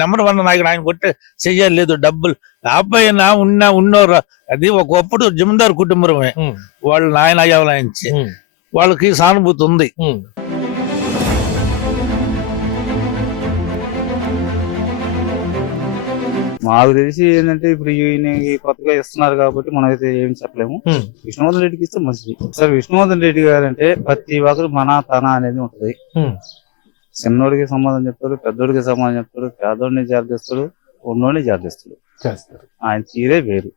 Number 1 నాయకుడు. ఆయన కొట్టే చెయ్యలేదు డబ్బులు ఆపైనా ఉన్నోరు. అది ఒకప్పుడు జమీందారు కుటుంబమే, వాళ్ళు నాయన అయ్యవలాయించి వాళ్ళకి సానుభూతి ఉంది. మాకు తెలిసి ఏంటంటే ఇప్పుడు ఈయన కొత్తగా ఇస్తున్నారు కాబట్టి మనం అయితే ఏం చెప్పలేము. విష్ణువర్ధన్ రెడ్డికి ఇస్తే మంచిది. సార్ విష్ణువర్ధన్ రెడ్డి గారు అంటే ప్రతి ఒక్కరు మన తన అనేది ఉంటది. చిన్నోడికి సమాధానం చెప్తాడు, పెద్దోడికి సమాధానం చెప్తాడు, పేదోడిని జాగ్రత్తస్తాడు, ఉన్నోడిని జాగ్రత్తస్తాడు. ఆయన తీరే వేరు.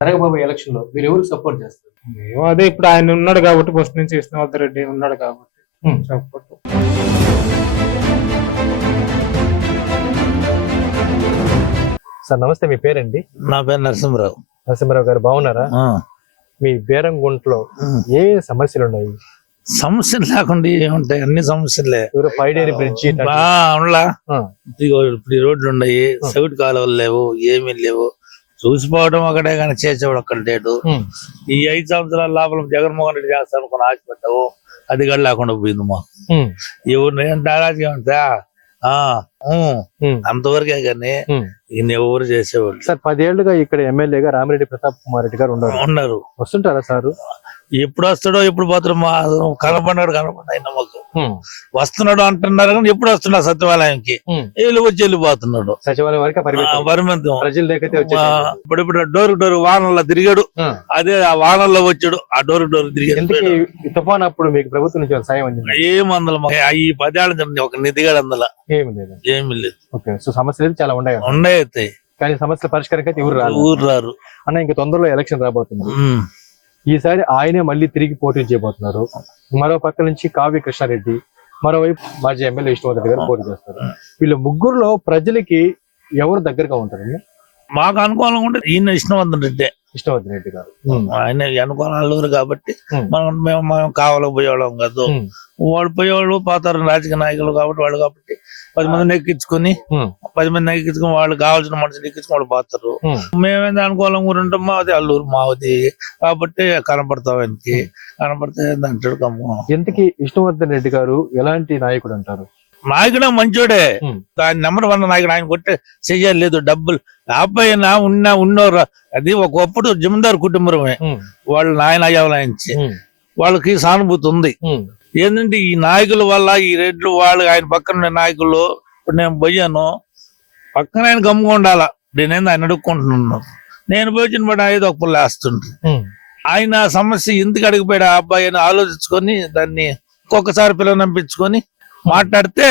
జరగబోయే ఎలక్షన్ లో మీరు ఎవరికి సపోర్ట్ చేస్తారు? మేము అదే ఇప్పుడు ఆయన ఉన్నాడు కాబట్టి, ఫస్ట్ నుంచి విష్ణువర్ధన్ రెడ్డి ఉన్నాడు కాబట్టి సపోర్ట్. సార్ నమస్తే, మీ పేరండి? నా పేరు నరసింహరావు. నరసింహరావు గారు బాగున్నారా? మీ బేరంగుంటలో ఏ సమస్యలు ఉన్నాయి? సమస్యలు లేకుండా ఏముంటాయి, అన్ని సమస్యలే. పైడేరి బ్రిడ్జి ఇప్పుడు ఈ రోడ్లు ఉన్నాయి, సౌట్ కాలువలు లేవు, ఏమీ లేవు. చూసిపోవడం ఒకటే కానీ చేసేవాడు ఒక్కడు లేడు. ఈ 5 సంవత్సరాల లోపల జగన్మోహన్ రెడ్డి చేస్తాను అనుకుని ఆశపెట్టావు, అది కూడా లేకుండా పోయింది. మాకు ఎవరు ఏంటి రాజకీయం అంతా అంతవరకే కానీ ఈయన ఎవరు చేసేవాళ్ళు. సార్ 10 ఏళ్లుగా ఇక్కడ ఎమ్మెల్యేగా రామిరెడ్డి ప్రతాప్ కుమార్ రెడ్డి గారు ఉన్నారు. వస్తుంటారా సార్? ఎప్పుడు వస్తాడో ఎప్పుడు పోతాడో కనపడ్డాడు ఆయన మాకు. వస్తున్నాడు అంటున్నారు కానీ ఎప్పుడు వస్తున్నాడు సచివాలయంకి వచ్చి వెళ్ళిపోతున్నాడు. సచివాలయం వరకు పరిమితం. ప్రజలు ఇప్పుడు డోర్ డోర్ వాహనంలో తిరిగాడు, అదే ఆ వాహనంలో వచ్చాడు, ఆ డోర్ డోర్ తిరిగాడు. తుఫాన్ అప్పుడు మీకు ప్రభుత్వం నుంచి సాయం అందింది? ఏం అందల ఈ 10 ఏళ్ళ ఒక నిధిగాడు అందులో ఏమి లేదు. సో సమస్యలు చాలా ఉన్నాయి కానీ సమస్యల పరిష్కారం అయితే ఊరు రారు అన్న. ఇంకా తొందరలో ఎలక్షన్ రాబోతుంది. ఈసారి ఆయనే మళ్ళీ తిరిగి పోటీ చేయబోతున్నారు. మరో పక్క నుంచి కావ్య కృష్ణారెడ్డి, మరోవైపు మాజీ ఎమ్మెల్యే విష్ణువర్ధన్ రెడ్డి గారు పోటీ చేస్తారు. వీళ్ళ ముగ్గురులో ప్రజలకి ఎవరు దగ్గరగా ఉంటారండి? మాకు అనుకూలంగా ఉంటే ఈయన విష్ణువర్ధన్ రెడ్డి గారు. ఆయన అనుకూలాలు కాబట్టి మేము కావాలకు పోయేవాళ్ళం కాదు. వాళ్ళు పోయేవాళ్ళు పోతారు రాజకీయ నాయకులు కాబట్టి, వాళ్ళు కాబట్టి 10 మందిని ఎక్కించుకొని వాళ్ళు కావాల్సిన మనుషులు ఎక్కించుకుని వాళ్ళు పోతారు. మేమేంది అనుకూలంగా ఉంటామో అది అల్లూరు మావది కాబట్టి కనపడతాం. ఆయనకి కనపడితే అంటాడు కమ్మ. ఎందుకు విష్ణువర్ధన్ రెడ్డి గారు ఎలాంటి నాయకుడు అంటారు? నాయకుడే మంచోడే, నెంబర్ 1 నాయకుడు. ఆయన కొట్టే చెయ్యలేదు డబ్బులు ఆపైనా ఉన్నోరు. అది ఒకప్పుడు జమీందారు కుటుంబమే, వాళ్ళు నాయన అయ్యవలాయించి వాళ్ళకి సానుభూతి ఉంది. ఏంటంటే ఈ నాయకుల వల్ల ఈ రెడ్లు వాళ్ళు ఆయన పక్కన నాయకులు. ఇప్పుడు నేను పోయాను పక్కన ఆయన గమ్ముగా ఉండాల, నేనేంది ఆయన అడుక్కుంటున్నాను. నేను పోయిన బట్టి ఏదో ఒక పుల్ల వేస్తుండ్రు. ఆయన సమస్య ఎందుకు అడిగిపోయాడు ఆ అబ్బాయి అని ఆలోచించుకొని దాన్ని ఒక్కొక్కసారి పిల్లలు నంపించుకొని మాట్లాడితే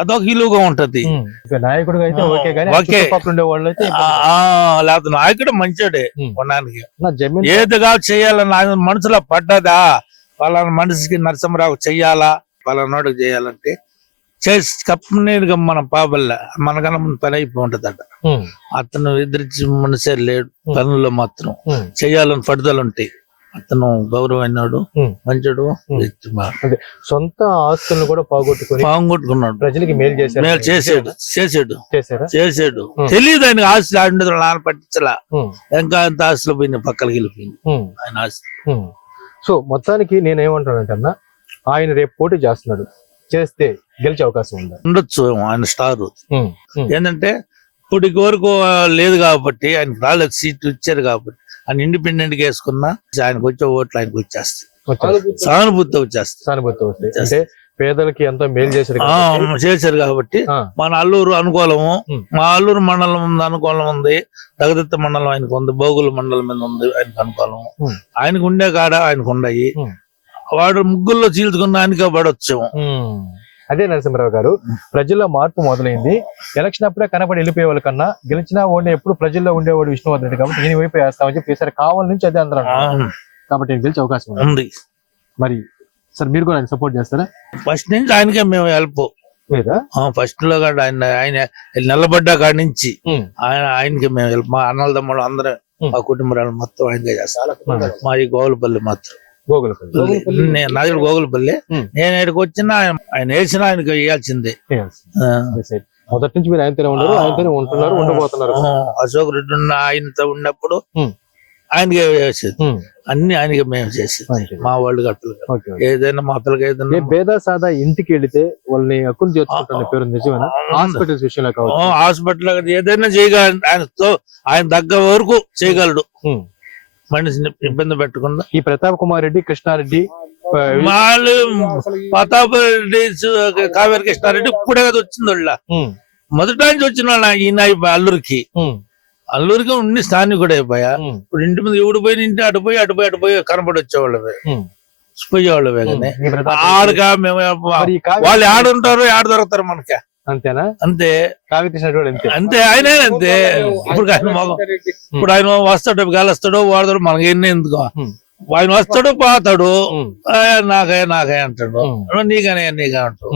అదొక ఇలువుగా ఉంటది. లేకపోతే నాయకుడు మంచోడే కొనడానికి. ఏదిగా చెయ్యాలని మనసులో పడ్డదా, పలానా మనిషికి నరసింహరావు చెయ్యాలా, పలానాడికి చేయాలంటే చేసి కంపెనీగా మనం పాబల్లా మనకన్నా పని అయిపోయి ఉంటదట. అతను ఎదిరించి మనిషే లేడు, పనుల్లో మాత్రం చెయ్యాలని పట్టుదలు ఉంటాయి. అతను గౌరవమైనడు, మంచోడు. సొంత ఆస్తులను కూడా పోగొట్టుకున్నాడు, ప్రజలకి మేలు చేసాడు. తెలియదు ఆయనకి ఆస్తి ఆడినది నాన్న పట్టించలా. ఇంకా ఎంత ఆస్తులు పోయింది, పక్కలకి వెళ్ళిపోయింది ఆయన ఆస్తి. సో మొత్తానికి నేనేమంటానంటే అన్న, ఆయన రేపు పోటీ చేస్తున్నాడు, చేస్తే గెలిచే అవకాశం ఉండొచ్చు. ఆయన స్టార్ ఏంటంటే ఇప్పటికి వరకు లేదు కాబట్టి, ఆయనకు రాలేదు, సీట్లు ఇచ్చారు కాబట్టి ఆయన ఇండిపెండెంట్ గా వేసుకున్నా ఆయనకు వచ్చే ఓట్లు ఆయనకు వచ్చేస్తాయి, సానుభూతి వచ్చేస్తాయి. అంటే పేదలకి ఎంతో మేలు చేశారు కాబట్టి మన అల్లూరు అనుకూలము. మా అల్లూరు మండలం అనుకూలం ఉంది, దగదత్త మండలం ఆయనకు ఉంది, బోగుల మండలం మీద ఉంది ఆయనకు అనుకూలం. ఆయనకు ఉండే కాడ ఆయనకు ఉన్నాయి. వాడు ముగ్గుల్లో చీల్చుకున్న ఆయనకే పడవచ్చు. అదే నరసింహరావు గారు, ప్రజల్లో మార్పు మొదలైంది. ఎలక్షన్ అప్పుడే కనబడి వెళ్ళిపోయే వాళ్ళ కన్నా గెలిచినా ఓడిన ఎప్పుడు ప్రజల్లో ఉండేవాడు విష్ణువర్ధన్ రెడ్డి కాబట్టి ఈయన వైపు వేస్తామని చెప్పి ఈసారి కావాల నుంచి అదే అందరూ కాబట్టి గెలిచే అవకాశం ఉంది. మరి సార్ మీరు కూడా ఆయన సపోర్ట్ చేస్తారా? ఫస్ట్ నుంచి ఆయనకే మేము హెల్ప్. ఫస్ట్ లో ఆయన నిలబడ్డా కాడి నుంచి ఆయనకి మేము హెల్ప్. మా అన్నల తమ్ముడు అందరం, మా కుటుంబాలు మొత్తం ఆయనకే చేస్తాం. మా ఈ గోగులపల్లి మాత్రం నాది గోగులపల్లి. నేను ఇక్కడికి వచ్చినా ఆయన వేసినా ఆయనకి వేయాల్సిందే. మొదటి నుంచి మీరు ఆయనతోనే ఉన్నారు, ఆయనతోనే ఉంటున్నారు, ఉండబోతున్నారు. అశోక్ రెడ్డి ఆయనతో ఉన్నప్పుడు ఆయనకి వేసేది. అన్ని ఆయనకి మేము చేసి అంతే. మా వాళ్ళు కట్టలు ఓకే. ఏదైనా మాతలుగా ఏ ఏదైనా భేద సాదా ఇంటికి వెళితే వాళ్ళని హక్కును చేర్చుకుంటున్న పేరు నిజమేనా? హాస్పిటల్స్ విషయంలో కావచ్చు. హాస్పిటల్ ఏదైనా చేయగలడు ఆయనతో, ఆయన దగ్గర వరకు చేయగలడు ఉమ్. మనిషిని ఇబ్బంది పెట్టకుండా. ఈ ప్రతాప్ కుమార్ రెడ్డి, కృష్ణారెడ్డి వాళ్ళు ప్రతాప్ రెడ్డి, కావేరి కృష్ణారెడ్డి ఇప్పుడే కదా వచ్చింది వాళ్ళ, ఉమ్, మొదటి నుంచి వచ్చిన వాళ్ళ ఈయన అల్లూరికి ఉమ్, అల్లూరికి ఉండి స్థానికుడు అయిపోయా. ఉమ్, ఇప్పుడు ఇంటి మీద ఎవడు పోయిన ఇంటి అటు పోయి కనపడి వచ్చేవాళ్ళవే, ఉమ్. పోయేవాళ్ళవే కానీ ఈ ప్రతాప్ ఆడగా మేము మరి ఈ కావ్య వాళ్ళు ఆడుంటారు, ఆడ దొరుకుతారు మనకి అంతేనా? అంతే. కావ్య కృష్ణ కూడా అంతే. అంతే ఆయనే అంతే. ఇప్పుడు ఆయన మొగం, ఇప్పుడు ఆయన వస్తాడు గాలస్తాడు వాడతాడు, మనకి ఎన్ని ఎందుకు, ఉమ్, ఆయన వస్తాడు పోతాడు, ఉమ్, నాకే అంటాడు, ఉమ్. నీకనే అంటాడు.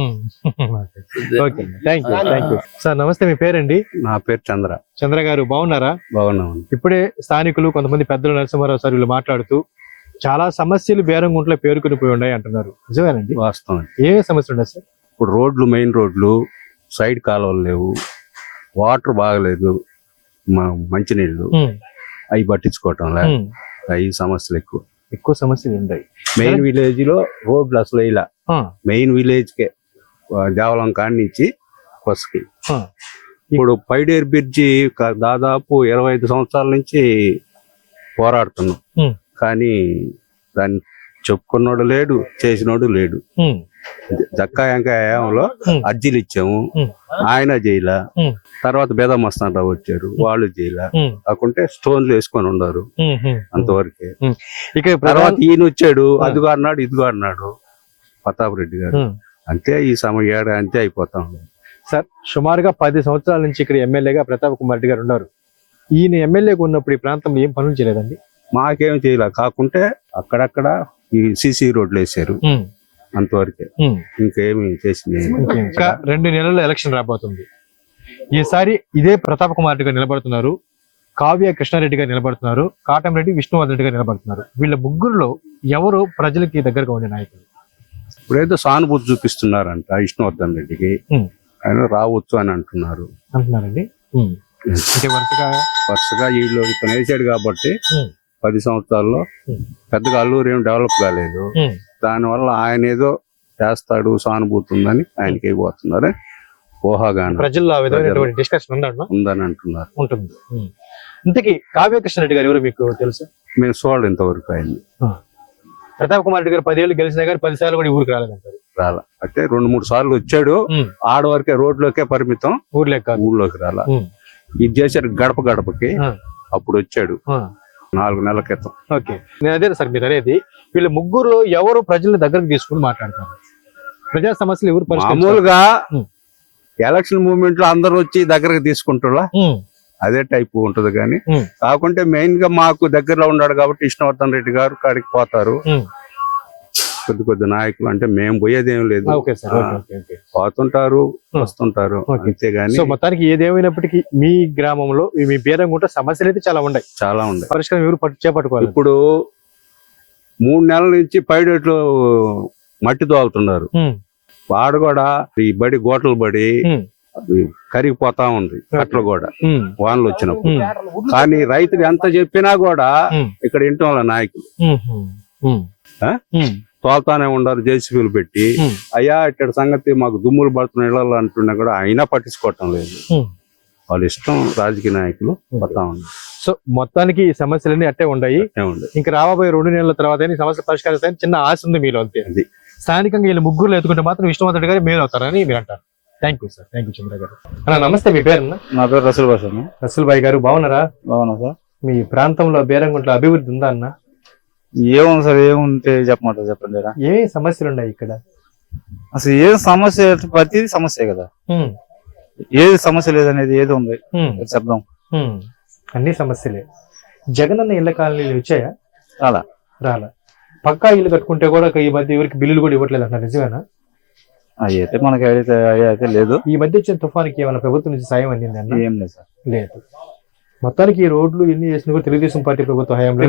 Okay, thank you sir. నమస్తే, మీ పేరండి? నా పేరు చంద్ర. చంద్ర గారు బాగున్నారా? బాగున్నాను. ఇప్పుడే స్థానికులు కొంతమంది పెద్దలు, నరసింహారావు సార్ వీళ్ళు మాట్లాడుతూ చాలా సమస్యలు బేరంగుంట్లో పేరుకుని పోయి ఉన్నాయి అంటున్నారు. నిజమేనండి? వాస్తవం. ఏ సమస్యలు ఉన్నాయి సార్? ఇప్పుడు రోడ్లు, మెయిన్ రోడ్లు, సైడ్ కాలువలు లేవు, వాటర్ బాగలేదు, మంచినీళ్ళు అవి పట్టించుకోవటం లే, ఉమ్. అవి సమస్యలు ఎక్కువ. ఎక్కువ సమస్యలు ఉన్నాయి. మెయిన్ విలేజ్ లో రోడ్లు అసలు ఇలా ఆ, మెయిన్ విలేజ్ కే దేవలం కాడి నుంచి కొసకి. ఆ. ఇప్పుడు పైడేరు బ్రిడ్జి దాదాపు 25 సంవత్సరాల నుంచి పోరాడుతున్నాం, ఉమ్, కానీ దాన్ని చెప్పుకున్నోడు లేడు, చేసినోడు లేడు. ఉమ్, జక్కా ఎంకాయంలో ఉమ్. అర్జీలు ఇచ్చాము, ఉమ్. ఆయన జైలా. ఉమ్. తర్వాత బేదమస్తానరావు వచ్చారు, వాళ్ళు జైలా. ఉమ్, కాకుంటే స్టోన్లు వేసుకొని ఉన్నారు, ఉమ్, ఉమ్. అంతవరకే. ఇక తర్వాత ఈయన వచ్చాడు, ఆ. అదిగో అన్నాడు, ఇదిగో అన్నాడు ప్రతాప్ రెడ్డి గారు. ఉమ్. అంతే ఈ సమయం అంతే అయిపోతా ఉంది. సార్, సుమారుగా 10 సంవత్సరాల నుంచి ఇక్కడ ఎమ్మెల్యేగా ప్రతాప్ కుమార్ రెడ్డి గారు ఉన్నారు. ఈయన ఎమ్మెల్యేగా ఉన్నప్పుడు ఈ ప్రాంతంలో ఏం పనులు చేయలేదండి? మాకేం చేయలే, కాకుంటే అక్కడక్కడ ఈ సిసి రోడ్లు వేసారు, ఉమ్, అంతవరకే. ఉమ్. ఇంకేమి చేసింది ఏమీ లేదు. ఇంకా 2 నెలల్లో ఎలక్షన్ రాబోతుంది. ఈసారి ఇదే ప్రతాప్ కుమార్ రెడ్డి గారు నిలబడుతున్నారు, కావ్య కృష్ణారెడ్డి గారు నిలబడుతున్నారు, కాటంరెడ్డి విష్ణువర్ధన్ రెడ్డి గారు నిలబడుతున్నారు. వీళ్ళ ముగ్గురులో ఎవరు ప్రజలకి దగ్గరగా ఉండే నాయకులు? ఇప్పుడేదో సానుభూతి చూపిస్తున్నారంట విష్ణువర్ధన్ రెడ్డికి, ఉమ్. ఆయన రావచ్చు అని అంటున్నారు. అంటున్నారండి. ఉమ్. అంటే వరుసగా వీళ్ళు ఇతను వేసాడు కాబట్టి ఉమ్. 10 సంవత్సరాల్లో ఉమ్. పెద్దగా అల్లూరు ఏం డెవలప్ కాలేదు. ఉమ్. దానివల్ల ఆయన ఏదో చేస్తాడు, సానుభూతి ఉందని ఆయనకి అయిపోతున్నారు, ఊహాగానం ప్రజల్లో ఆ విధమైనటువంటి డిస్కషన్ ఉందన్న ఉందని అంటున్నారు. ఉంటుంది. ఉమ్. ఇంతకీ కావ్య కృష్ణారెడ్డి గారు ఎవరు మీకు తెలుసు? మేము చూడలేదు ఇంతవరకు ఆయన్ని. ప్రతాప్ కుమార్ రెడ్డి గారు 10 ఏళ్ళు గెలిచినా గానీ 10 సార్లు కూడా ఈ ఊరికి రాలేదంటారు. రాలా, అంటే 2-3 సార్లు వచ్చాడు, ఉమ్. ఆడవరకే రోడ్లోకే పరిమితం, ఊర్లేక కాదు. ఊళ్ళోకి రాలా. ఉమ్. ఇది చేశారు గడప గడపకి, ఆ. అప్పుడు వచ్చాడు ఆ. 4 నెలల క్రితం. ఓకే, నేను అదే సార్ మీరు అనేది, వీళ్ళ ముగ్గురులో ఎవరు ప్రజల్ని దగ్గరకు తీసుకుని మాట్లాడతారు? ప్రజా సమస్యలు ఎవరు పరిష్కరిస్తారు? మామూలుగా ఉమ్. ఎలక్షన్ మూమెంట్ లో అందరూ వచ్చి దగ్గరకు తీసుకుంటున్నా ఉమ్. అదే టైప్ ఉంటది, కానీ ఉమ్. కాకుంటే మెయిన్ గా మాకు దగ్గరలో ఉన్నాడు కాబట్టి విష్ణువర్ధన్ రెడ్డి గారు కాడికి పోతారు. ఉమ్. కొద్ది నాయకులు అంటే మేము పోయేదేం లేదు, okay sir. Okay, okay, okay. పోతుంటారు, వస్తుంటారు, ఓకే. అంతేగాని సో మొత్తానికి ఏదేమైనప్పటికీ మీ గ్రామంలో మీ బేరంగుంట సమస్యలు అయితే చాలా ఉన్నాయి, చాలా ఉన్నాయి. పరిష్కారం ఎవరు చేపట్టుకోవాలి? ఇప్పుడు 3 నెలల నుంచి పైడేట్లో మట్టి తోలుతున్నారు, ఉమ్. వాడు కూడా ఈ బడి గోటలు బడి ఉమ్. అది కరిగిపోతా ఉంది, కట్టలు కూడా ఉమ్. వానలు వచ్చినప్పుడు. ఉమ్. కానీ రైతులు ఎంత చెప్పినా కూడా ఉమ్. ఇక్కడ ఇంటి వాళ్ళ నాయకులు ఉమ్. ఉమ్. ఆ? ఉమ్. తోలుతానే ఉండరు జేసీబీలు పెట్టి. ఉమ్. అయ్యా ఇక్కడ సంగతి మాకు దుమ్ములు పడుతున్న ఇళ్లలో అంటున్నా కూడా అయినా పట్టించుకోవటం లేదు. ఉమ్. వాళ్ళ ఇష్టం, రాజకీయ నాయకులు పడతా ఉంది. సో మొత్తానికి ఈ సమస్యలన్నీ అట్టే ఉన్నాయి. ఏముంది, ఇంకా రాబోయే 2 నెలల తర్వాత ఈ సమస్య పరిష్కరిస్తాయని చిన్న ఆశ ఉంది మీలో, అంతే. అది. స్థానికంగా వీళ్ళు ముగ్గురు ఎత్తుకుంటే మాత్రం విష్ణువర్ధన్ రెడ్డి గారు మేలు అవుతారని మీరు అంటారు. Thank you sir. Thank you Chandra garu. అన్న నమస్తే, మీ పేరు? నా పేరు రసూల్ భాష. రసూల్ భాయ్ గారు బాగున్నారా? బాగున్నా సార్. మీ ప్రాంతంలో బేరంగుంట్ల అభివృద్ధి ఉందా అన్న? ఏముంది సార్, ఏముంటే చెప్పమంటారు చెప్పండి. ఏ సమస్యలు ఉన్నాయి ఇక్కడ? అసలు ఏం సమస్య, ప్రతిదీ సమస్య కదా, ఉమ్. ఏది సమస్య లేదనేది ఏది ఉంది ఉమ్. చెప్దాం. ఉమ్. అన్ని సమస్యలే. జగనన్న ఇళ్ల కాలనీలు వచ్చాయా? చాలా రాలా. పక్కా ఇల్లు కట్టుకుంటే కూడా ఈ మధ్య ఎవరికి బిల్లులు కూడా ఇవ్వట్లేదు అంటారు, నిజమేనా? అవి అయితే మనకి ఐడియా అయితే లేదు. ఈ మధ్య వచ్చిన తుఫానికి ఏమైనా ప్రభుత్వం నుంచి సాయం అందింది అన్న? ఏం లేదు సార్. లేదు. మొత్తానికి ఈ రోడ్లు ఎన్ని చేసిన కూడా తెలుగుదేశం పార్టీ ప్రభుత్వ హయాంలో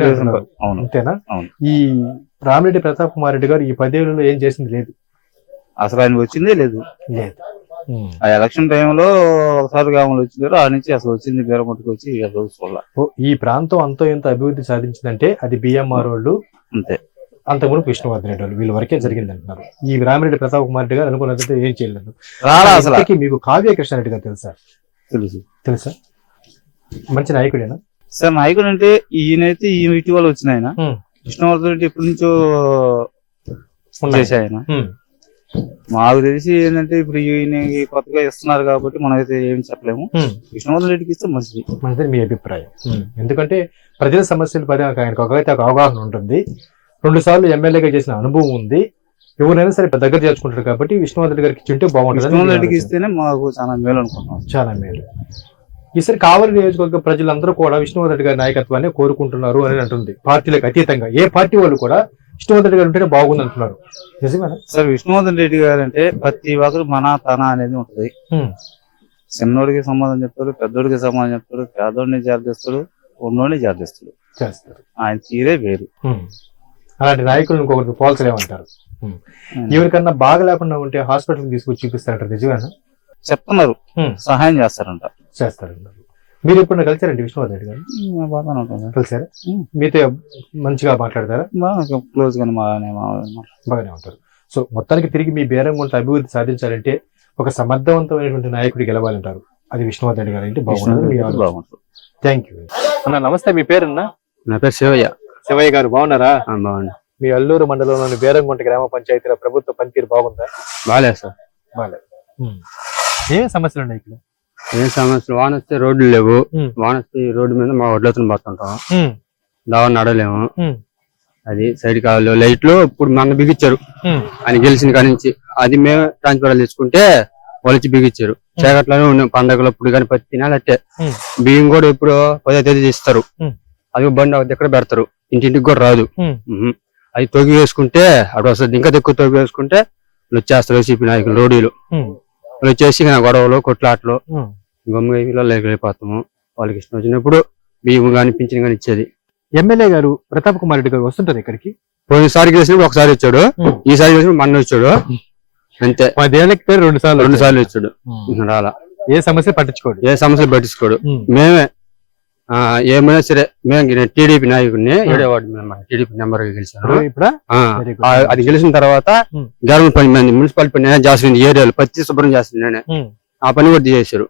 అవును, అంతేనా? అవును. ఈ రామిరెడ్డి ప్రతాప్ కుమార్ రెడ్డి గారు ఈ 10 ఏళ్లలో ఏం చేసింది లేదు. అసలు ఆయన వచ్చిందే లేదు. లేదు. ఆ ఎలక్షన్ టైంలో ఒకసారి గ్రామంలో వచ్చినారు, ఆ నుంచి అసలు వచ్చింది బీరగుంటకి వచ్చి రోజు చూడాల. ఈ ప్రాంతం అంతో ఎంతో అభివృద్ధి సాధించిందంటే అది బిఎంఆర్ వాళ్ళు, అంతే. అంతకుముందు విష్ణువర్ధన్ రెడ్డి వాళ్ళు, వీళ్ళ వరకే జరిగింది అంటున్నారు. ఈ రామిరెడ్డి ప్రతాప్ కుమార్ రెడ్డి గారు అనుకున్నదంటే ఏం చేయలేదు. రాలా అసలు. మీకు కావ్య కృష్ణారెడ్డి గారు తెలుసా? తెలుసు. తెలుసా? మంచి నాయకుడేనా సార్? నాయకుడు అంటే ఈయనైతే ఈయన ఇటీవల వచ్చిన ఆయన విష్ణువర్ధన్ రెడ్డి ఎప్పటి నుంచో చేసే ఆయన. మాకు తెలిసి ఏంటంటే ఇప్పుడు ఈయన కొత్తగా ఇస్తున్నారు కాబట్టి మనం అయితే ఏం చెప్పలేము. విష్ణువర్ధన్ రెడ్డికి ఇస్తే మంచిది. మంచిది మీ అభిప్రాయం. ఎందుకంటే ప్రజల సమస్యల పైన ఆయనకు ఒకైతే ఒక అవగాహన ఉంటుంది, 2 సార్లు ఎమ్మెల్యేగా చేసిన అనుభవం ఉంది, ఎవరైనా సరే దగ్గర చేర్చుకుంటారు కాబట్టి విష్ణువర్ధన్ గారికి ఇచ్చింటే బాగుంటుంది. విష్ణువర్ధన్ రెడ్డికి ఇస్తేనే మాకు చాలా మేలు అనుకుంటున్నాం. చాలా మేలు. ఈసారి కావలి నియోజకవర్గ ప్రజలందరూ కూడా విష్ణువర్ధన్ రెడ్డి గారి నాయకత్వాన్ని కోరుకుంటున్నారు అని అంటుంది. పార్టీలకు అతీతంగా ఏ పార్టీ వాళ్ళు కూడా విష్ణువర్ధన్ రెడ్డి గారు ఉంటేనే బాగుంది అంటున్నారు. నిజమేనా సార్? విష్ణువర్ధన్ రెడ్డి గారు అంటే ప్రతి ఒక్కరు మన తన అనేది ఉంటది. చిన్నోడికి సమాధానం చెప్తాడు, పెద్దోడికి సమాధానం చెప్తాడు, పేదోడిని జాగ్రత్తస్తాడు, ఉన్నోడిని జాగ్రత్తస్తాడు, చేస్తారు. ఆయన తీరే వేరు. అలాంటి నాయకులు ఇంకొకరికి పోల్చలేమంటారు. ఎవరికన్నా బాగా లేకుండా ఉంటే హాస్పిటల్ తీసుకొచ్చి చూపిస్తారంటారు. నిజమేనా? చెప్తున్నారు, సహాయం చేస్తారంట. చేస్తారంటారు. మీరు ఎప్పుడైనా కలిసారండి విష్ణువర్ధన్ రెడ్డి గారు? బాగానే ఉంటుంది. కలిసారా? మీతో మంచిగా మాట్లాడతారా? బాగా క్లోజ్ గానే బాగానే ఉంటారు. సో మొత్తానికి తిరిగి మీ బేరంగుంట అభివృద్ధి సాధించాలంటే ఒక సమర్థవంతమైనటువంటి నాయకుడు గెలవాలంటారు. అది విష్ణువర్ధన్ రెడ్డి గారు అంటే బాగుంటుంది. థ్యాంక్ యూ అన్న. నమస్తే, మీ పేరున్నా? నా పేరు శివయ్య. శివయ్య గారు బాగున్నారా? బాగుంది. మీ అల్లూరు మండలంలోని బేరంగుంట గ్రామ పంచాయతీలో ప్రభుత్వ పనితీరు బాగుందా? బాగాలేదు సార్. బాగాలేదు. ఏ సమస్యలు ఉన్నాయి ఇక్కడ? ఏం సమస్యలు? వాన వస్తే రోడ్లు లేవు. వాన వస్తే ఈ రోడ్డు మీద మా వడ్లతో పోతుంటాం, దావా నడలేము. అది సైడ్ కావాలి లైట్లు ఇప్పుడు మన బిగించారు అని గెలిచిన కాడి నుంచి. అది మేము ట్రాన్స్ఫర్ తెచ్చుకుంటే వాళ్ళు వచ్చి బిగించారు. చీకట్లోనే ఉన్నాం పండగలు ఇప్పుడు కానీ పత్తి తినాలి అట్టే. బియ్యం కూడా ఇప్పుడు 10వ తేదీ ఇస్తారు. అది బండి ఎక్కడ పెడతారు, ఇంటింటికి కూడా రాదు. అది తొగి వేసుకుంటే అటు వస్తుంది. ఇంకా ఎక్కువ తొగి వేసుకుంటే వచ్చేస్తారు వైసీపీ నాయకులు రోడీలు. వాళ్ళు వచ్చేసి గొడవలు కొట్లాట్లు గమ్ముగా వెళ్ళిపోతాము. వాళ్ళకి ఇష్టం వచ్చినప్పుడు బియ్యం కానీ పింఛన్ కానీ ఇచ్చేది. ఎమ్మెల్యే గారు ప్రతాప్ కుమార్ రెడ్డి గారు వస్తుంటారు ఇక్కడికి. పోయినసారి గెలిచినప్పుడు ఒకసారి వచ్చాడు, ఈసారి గెలిచినప్పుడు మొన్న వచ్చాడు అంతే. 2 సార్లు వచ్చాడు. రాలా. ఏ సమస్య పట్టించుకోడు, ఏ సమస్యలు పట్టించుకోడు. మేమే ఏమైనా సరే మేము టీడీపీ నాయకుడిని టీడీపీ నెంబర్ గెలిచాను. అది గెలిచిన తర్వాత గవర్నమెంట్ పని మంది మున్సిపాలిటీ పని చేస్తుంది. ఏరియాలో పత్తి శుభ్రం చేస్తుంది నేనే. ఆ పని కూడా చేశారు.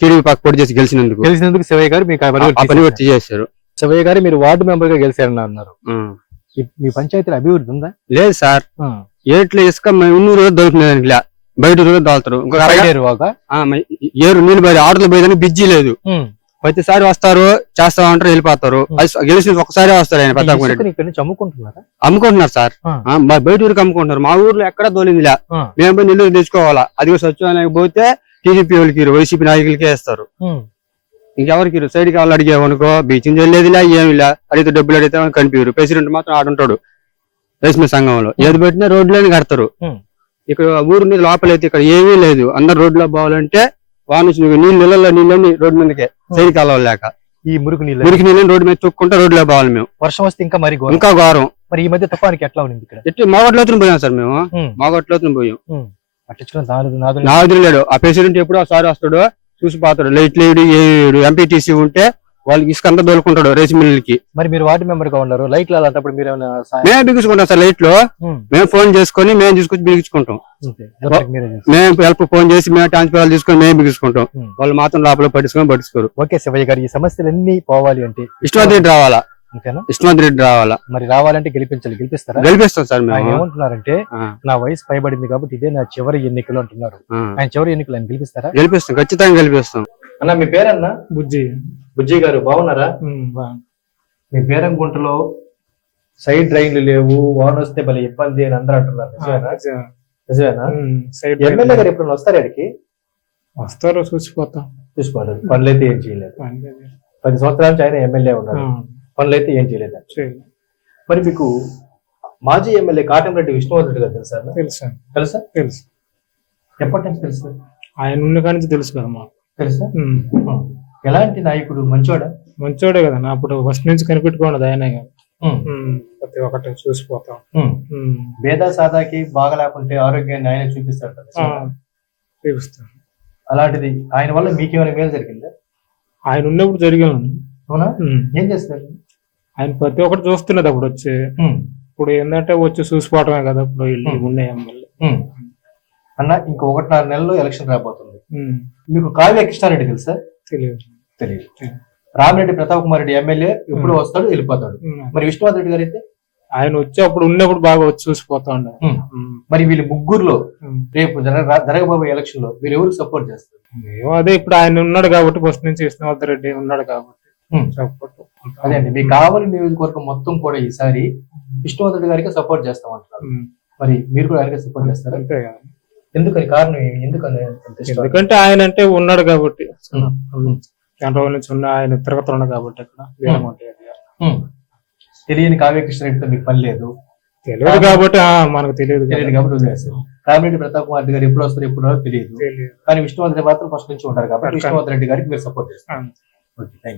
టీడీపీ పక్క పోటీ చేసి గెలిచినందుకు శివయ్య గారు మీకు ఆ పని కూడా చేశారు. శివయ్య గారు మీరు వార్డు మెంబర్ గా గెలిచారని అన్నారు. మీ పంచాయతీలో అభివృద్ధి ఉందా? లేదు సార్. ఏట్లో ఇసుక ఉన్నూరు దొరుకుతుంది, బయట దోలుతారు. ఏరు నీళ్ళు బయట ఆటలు బయట బిజ్జీ లేదు. ప్రతిసారి వస్తారు, చేస్తా ఉంటారు, వెళ్ళిపోతారు. గెలిచి ఒకసారి వస్తారు. ఆయన అమ్ముకుంటున్నారు సార్. బయట ఊరికి అమ్ముకుంటున్నారు. మా ఊర్లో ఎక్కడ దోలిందిలే. మేము పోయి నెల్లూరు తెచ్చుకోవాలా. అది సచివాలయానికి పోతే టీడీపీ వాళ్ళకి వైసీపీ నాయకులకే వేస్తారు. ఇంకెవరికి సైడ్ కావాలి అడిగేవనుకో బీచింగ్ వెళ్ళేదిలే, ఏమిలే. అడిగితే డబ్బులు అడిగితే కనిపించరు. ప్రెసిడెంట్ మాత్రం ఆడుంటాడు రేష్మి సంఘంలో. ఏది పెట్టినా రోడ్లోనే కడతారు. ఇక్కడ ఊరు మీద లోపలైతే ఇక్కడ ఏమీ లేదు. అందరు రోడ్లో పోవాలంటే వాన నీళ్ళలో నీళ్ళని రోడ్డు మీదకే, సైడ్ కాలువ లేక ఈ మురికి నీళ్ళని రోడ్డు మీద తొక్కుంటే రోడ్లో పోవాలి మేము. వర్షం వస్తే ఇంకా మరి ఇంకా ఘోరం. మరి ఈ మధ్య తుఫానికి ఎట్లా ఉంది ఇక్కడ? ఎట్టి మాగొట్లోతుని పోయాం సార్. మేము మాగొట్లోతుని పోయాం. పట్టించుకుని నాదురు లేడు. ఆ ప్రెసిడెంట్ ఎప్పుడు ఒకసారి వస్తాడు, చూసి పోతాడు. లైట్ లేడు, ఏడు ఎంపీటీసీ ఉంటే వాళ్ళకి ఇసుక అంతా దొరుకుంటాడు రైస్ మిల్లులకి. మరి మీరు వార్డు మెంబర్ గా ఉన్నారు, లైట్లు అలాంటప్పుడు మీరు మేము బిగించుకుంటాం సార్. లైట్లు మేము ఫోన్ చేసుకుని మేము తీసుకొచ్చి బిగించుకుంటాం. మేము హెల్ప్ ఫోన్ చేసి మేము ట్రాన్స్ఫర్ తీసుకొని మేము బిగించుకుంటాం. వాళ్ళు మాత్రం లోపల పట్టించుకోరు. ఓకే శివయ్య గారు, ఈ సమస్యలన్నీ పోవాలి అంటే విష్ణువర్ధన్ రెడ్డి రావాలా. విష్ణువర్ధన్ రెడ్డి రావాలా. మరి రావాలంటే గెలిపిస్తారా? గెలిపిస్తాం సార్. మేము ఏమంటున్నారంటే నా వయసు పైబడింది కాబట్టి ఇదే నా చివరి ఎన్నికలు అంటున్నారు. ఆయన చివరి ఎన్నికలు ఆయన గెలిపిస్తారా? గెలిపిస్తాం, ఖచ్చితంగా గెలిపిస్తాం. అన్న మీ పేరన్నా? బుజ్జి గారు బాగున్నారా? మీ బేరంగుంటలో సైడ్ డ్రైన్లు లేవు, వాన వస్తే భలే ఇబ్బంది అని అందరూ అంటున్నారు. నిజమేనా? ఎమ్మెల్యే గారు ఎప్పుడు వస్తారు అడిగి? వస్తారు, చూసిపోతారు. పనులు అయితే ఏం చేయలేదు. 10 సంవత్సరాల నుంచి ఆయన ఎమ్మెల్యే ఉన్నారు, పనులు అయితే ఏం చేయలేదు. మరి మీకు మాజీ ఎమ్మెల్యే కాటంరెడ్డి విష్ణువర్ధన్ రెడ్డి గారు తెలుసా? తెలుసు. ఎప్పటి నుంచి తెలుసు? ఆయన ఉన్న కాడి నుంచి తెలుసు కదా మాకు. తెలుసా? ఎలాంటి నాయకుడు? మంచోడే కదా. అప్పుడు ఫస్ట్ నుంచి కనిపెట్టుకోండి ఆయనే కదా. ప్రతి ఒక్కటి చూసిపోతాం. భేద సాదాకి బాగా లేకుంటే ఆరోగ్యాన్ని ఆయన చూపిస్తాడు. చూపిస్తాను. అలాంటిది ఆయన వల్ల మీకేమైనా మేలు జరిగిందా? ఆయన ఉన్నప్పుడు జరిగాను. అవునా? ఉమ్. ఏం చేస్తారు? ఆయన ప్రతి ఒక్కటి చూస్తున్నది అప్పుడు వచ్చి. ఉమ్, ఇప్పుడు ఏంటంటే వచ్చి చూసిపోవటమే కదా ఇప్పుడు ఇల్లు ఉన్నాయి ఎమ్మెల్యే. ఉమ్. అన్న ఇంకో 1.5 నెలల్లో ఎలక్షన్ రాబోతుంది. మీకు కావ్య కృష్ణారెడ్డి తెలుసా? తెలియదు. తెలియదు. రామిరెడ్డి ప్రతాప్ కుమార్ రెడ్డి ఎమ్మెల్యే ఎప్పుడు వస్తాడు వెళ్ళిపోతాడు. మరి విష్ణువర్ధన్ రెడ్డి గారు అయితే ఆయన వచ్చి అప్పుడు ఉన్నప్పుడు బాగా వచ్చి చూసిపోతా ఉండే. మరి వీళ్ళు ముగ్గురులో రేపు జరగబోయే ఎలక్షన్ లో మీరు ఎవరికి సపోర్ట్ చేస్తారు? మేము అదే ఇప్పుడు ఆయన ఉన్నాడు కాబట్టి ఫస్ట్ నుంచి విష్ణువర్ధన్ రెడ్డి ఉన్నాడు కాబట్టి సపోర్ట్. అదే అండి, మీ కావలి నియోజకవర్గం మొత్తం కూడా ఈసారి విష్ణువర్ధన్ రెడ్డి గారికి సపోర్ట్ చేస్తాం అంటున్నారు. మరి మీరు కూడా ఆయనకి సపోర్ట్ చేస్తారా? అంతే కదా. ఎందుకని కారణం ఏమి? ఎందుకని అంత ఇష్టం? ఎందుకంటే ఆయన అంటే ఉన్నాడు కాబట్టి చాలా రోజుల నుంచి ఉన్న ఆయన తిరుగుతున్నాడు కాబట్టి అక్కడ వీరమోటి area. తెలియని కావ్య కృష్ణారెడ్డితో మీకు పని లేదు, తెలియదు కాబట్టి మనకు తెలియదు తెలియదు కాబట్టి వదిలేస్తారు. రామిరెడ్డి ప్రతాప్ కుమార్ రెడ్డి గారు ఎప్పుడు వస్తారు ఎప్పుడు రాదో తెలియదు, కానీ విష్ణువర్ధన్ రెడ్డి మాత్రం ఫస్ట్ నుంచి ఉంటారు కాబట్టి విష్ణువర్ధన్ రెడ్డి గారికి మీరు సపోర్ట్ చేస్తారు. Okay, thank you.